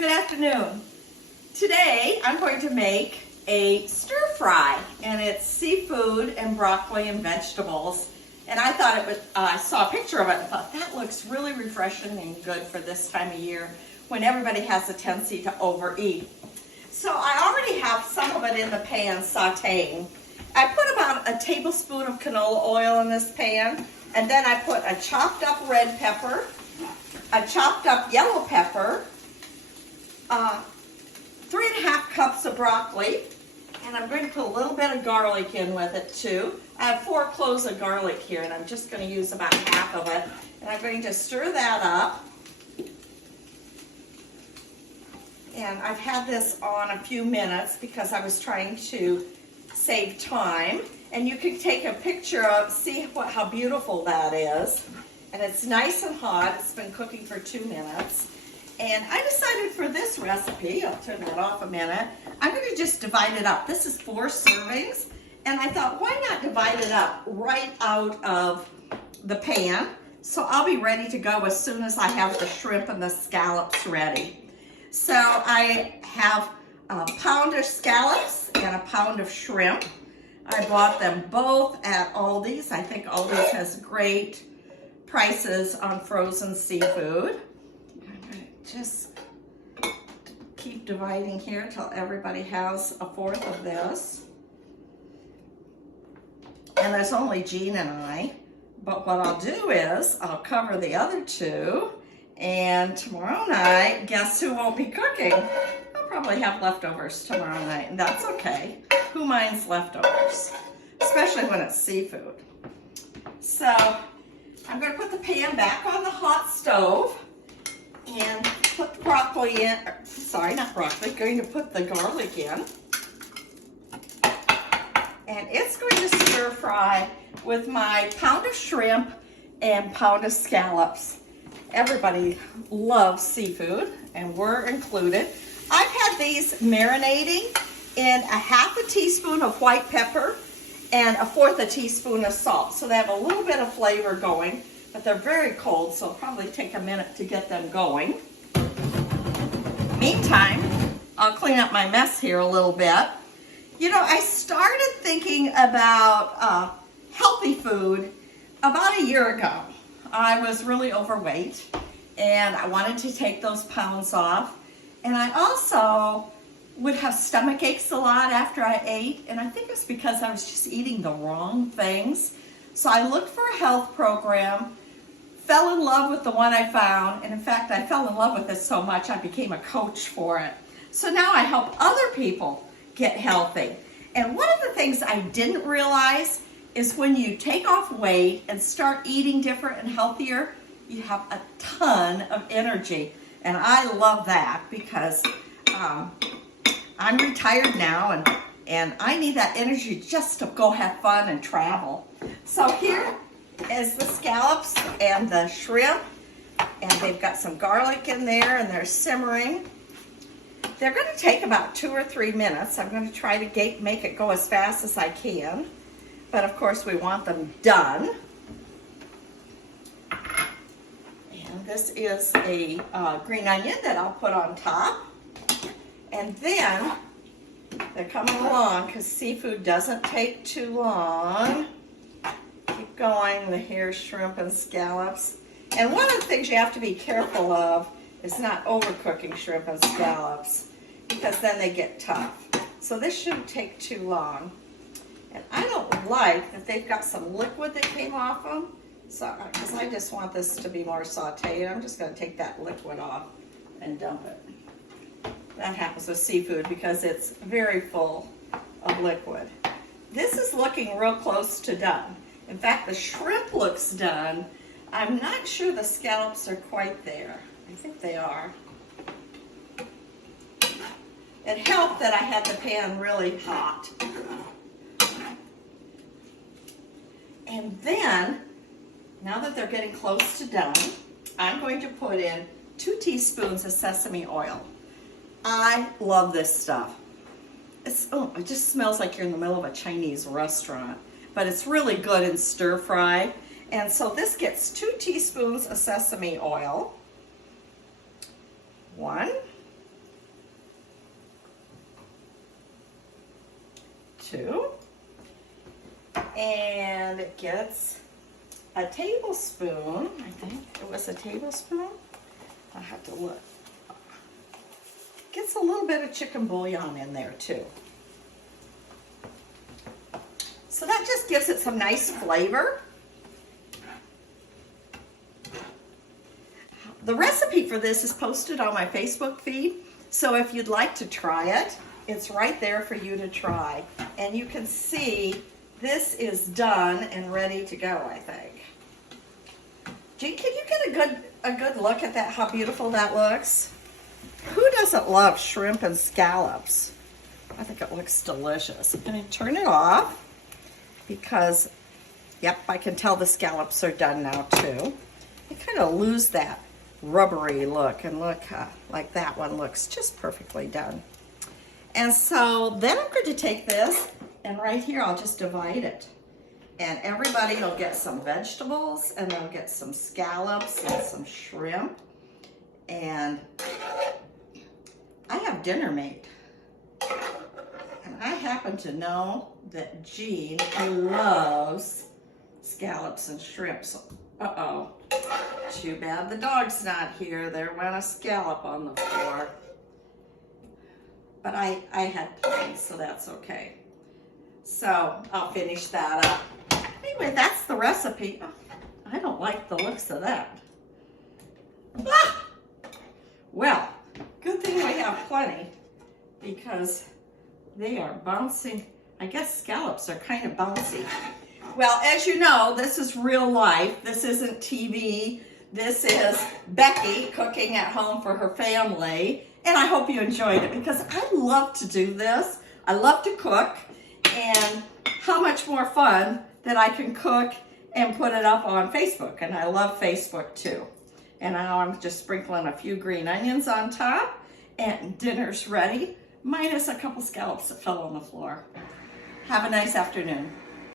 Good afternoon. Today I'm going to make a stir fry, and it's seafood and broccoli and vegetables. And I thought it was, I saw a picture of it and thought that looks really refreshing and good for this time of year when everybody has a tendency to overeat. So I already have some of it in the pan sauteing. I put about a tablespoon of canola oil in this pan, and then I put a chopped up red pepper, a chopped up yellow pepper, 3½ cups of broccoli, and I'm going to put a little bit of garlic in with it too. I have 4 cloves of garlic here, and I'm just going to use about half of it. And I'm going to stir that up. And I've had this on a few minutes because I was trying to save time. And you can take a picture of, see how beautiful that is. And it's nice and hot. It's been cooking for 2 minutes. And I decided for this recipe, I'll turn that off a minute, I'm going to just divide it up. This is 4 servings, and I thought, why not divide it up right out of the pan? So I'll be ready to go as soon as I have the shrimp and the scallops ready. So I have a pound of scallops and a pound of shrimp. I bought them both at Aldi's. I think Aldi's has great prices on frozen seafood. Just keep dividing here until everybody has a 1/4 of this. And there's only Jean and I, but what I'll do is I'll cover the other 2, and tomorrow night, guess who won't be cooking? I'll probably have leftovers tomorrow night, and that's okay. Who minds leftovers? Especially when it's seafood. So I'm going to put the pan back on the hot stove and put the broccoli in, sorry, not broccoli, going to put the garlic in. And it's going to stir fry with my pound of shrimp and pound of scallops. Everybody loves seafood, and we're included. I've had these marinating in a 1/2 teaspoon of white pepper and a 1/4 teaspoon of salt. So they have a little bit of flavor going. But they're very cold, so it'll probably take a minute to get them going. Meantime, I'll clean up my mess here a little bit. You know, I started thinking about healthy food about a year ago. I was really overweight, and I wanted to take those pounds off. And I also would have stomach aches a lot after I ate, and I think it was because I was just eating the wrong things. So I looked for a health program, fell in love with the one I found, and in fact I fell in love with it so much I became a coach for it. So now I help other people get healthy. And one of the things I didn't realize is when you take off weight and start eating different and healthier, you have a ton of energy. And I love that because I'm retired now, and I need that energy just to go have fun and travel. So here is the scallops and the shrimp, and they've got some garlic in there, and they're simmering. They're going to take about 2 or 3 minutes. I'm going to try to make it go as fast as I can, but of course we want them done. And this is a green onion that I'll put on top, and then they're coming along because seafood doesn't take too long. Keep going, here's shrimp and scallops. And one of the things you have to be careful of is not overcooking shrimp and scallops, because then they get tough. So this shouldn't take too long. And I don't like that they've got some liquid that came off them, so because I just want this to be more sauteed. I'm just going to take that liquid off and dump it. That happens with seafood because it's very full of liquid. This is looking real close to done. In fact, the shrimp looks done. I'm not sure the scallops are quite there. I think they are. It helped that I had the pan really hot. And then, now that they're getting close to done, I'm going to put in 2 teaspoons of sesame oil. I love this stuff. It just smells like you're in the middle of a Chinese restaurant. But it's really good in stir fry. And so this gets 2 teaspoons of sesame oil. 1, too. And it gets a tablespoon, I think it was a tablespoon. I'll have to look. Gets a little bit of chicken bouillon in there too. So that just gives it some nice flavor. The recipe for this is posted on my Facebook feed, so if you'd like to try it, it's right there for you to try. And you can see this is done and ready to go, I think. Jean, can you get a good look at that, how beautiful that looks? Who doesn't love shrimp and scallops? I think it looks delicious. I'm going to turn it off because, yep, I can tell the scallops are done now too. They kind of lose that rubbery look, and look like that one looks just perfectly done. And so then I'm going to take this, and right here I'll just divide it. And everybody will get some vegetables, and they'll get some scallops and some shrimp. And I have dinner made. And I happen to know that Jean loves scallops and shrimp. So, uh-oh. Too bad the dog's not here. There went a scallop on the floor. But I had plenty, so that's okay. So I'll finish that up. Anyway, that's the recipe. Oh, I don't like the looks of that. Ah! Well, good thing we have plenty because they are bouncing. I guess scallops are kind of bouncy. Well, as you know, this is real life. This isn't TV. This is Becky cooking at home for her family. And I hope you enjoyed it because I love to do this. I love to cook. And how much more fun that I can cook and put it up on Facebook. And I love Facebook too. And now I'm just sprinkling a few green onions on top. And dinner's ready, minus a couple scallops that fell on the floor. Have a nice afternoon.